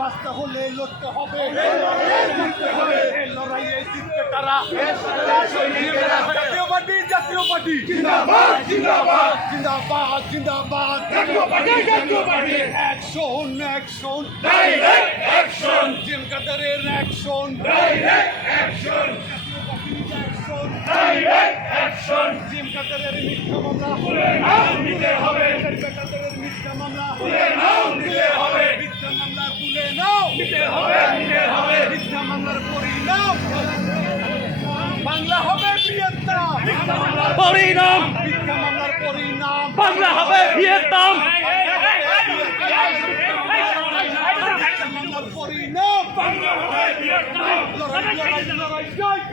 বাঁচতে হলে লড়তে হবে লড়াইয়ে জিতবে তারা জাতীয় পার্টি জাতীয় পার্টি জিন্দাবাদ জিন্দাবাদ জিন্দাবাদ জিন্দাবাদ Jatiya party Jatiya party action action direct action G M কাদারের action direct action direct action G M কাদারের মিথ্যা মামলা নিতে হবে বাংলা হবে ভিয়েতনাম পরিণাম মিথ্যা মামলার পরিণাম। বাংলা হবে ভিয়েতনাম পরিণাম লড়াই লড়াই লড়াই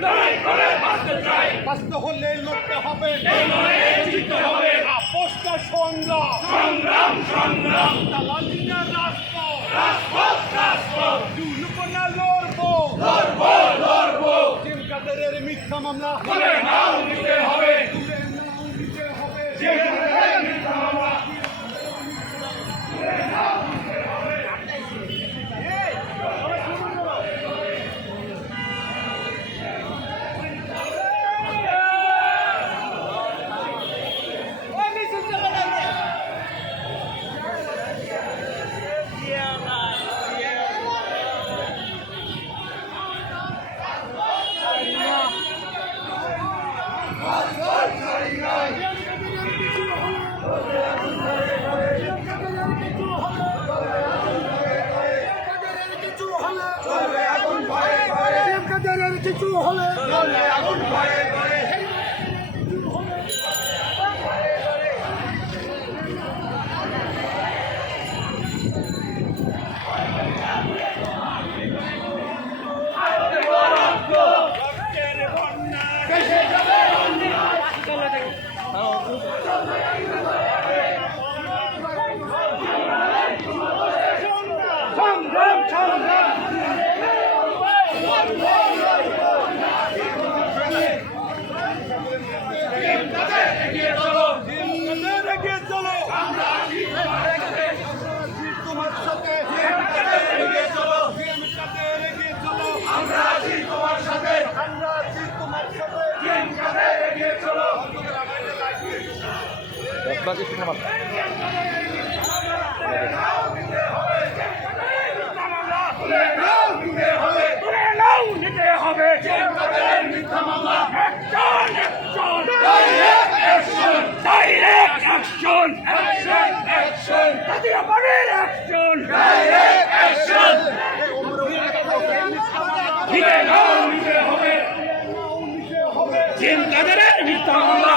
লড়াই করে বাঁচতে চাই বাঁচতে হলে লড়তে হবে। জিততে হবে। আপোষটা সংগ্রাম। সংগ্রাম সংগ্রাম। তালাদিনা রাষ্ট্র মিথ্যা মামলা। হবে না হবে। হবে। কিছু হলে সংগ্রাম সংগ্রাম এগিয়ে চলো জিম কাদার এগিয়ে চলো আমরা আছি তোমার সাথে এগিয়ে চলো জিম কাদার এগিয়ে চলো আমরা আছি তোমার সাথে আমরা আছি তোমার সাথে এগিয়ে চলো তুলে নাও নিতে হবে তুলে নাও নিতে হবে কাদের মিথ্যা মামলা action action direct action direct action action action Jatiya পার্টির অ্যাকশন ডাইরেক্ট অ্যাকশন নিতে নাও নিতে হবে জিম কাদের মিথ্যা মামলা